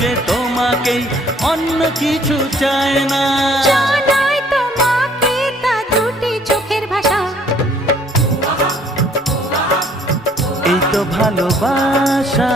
যে তোমাকেই, অন্য কিছু চায় না। জানাই তোমাকে তা দুটি চোখের ভাষা। এই তো ভালোবাসা।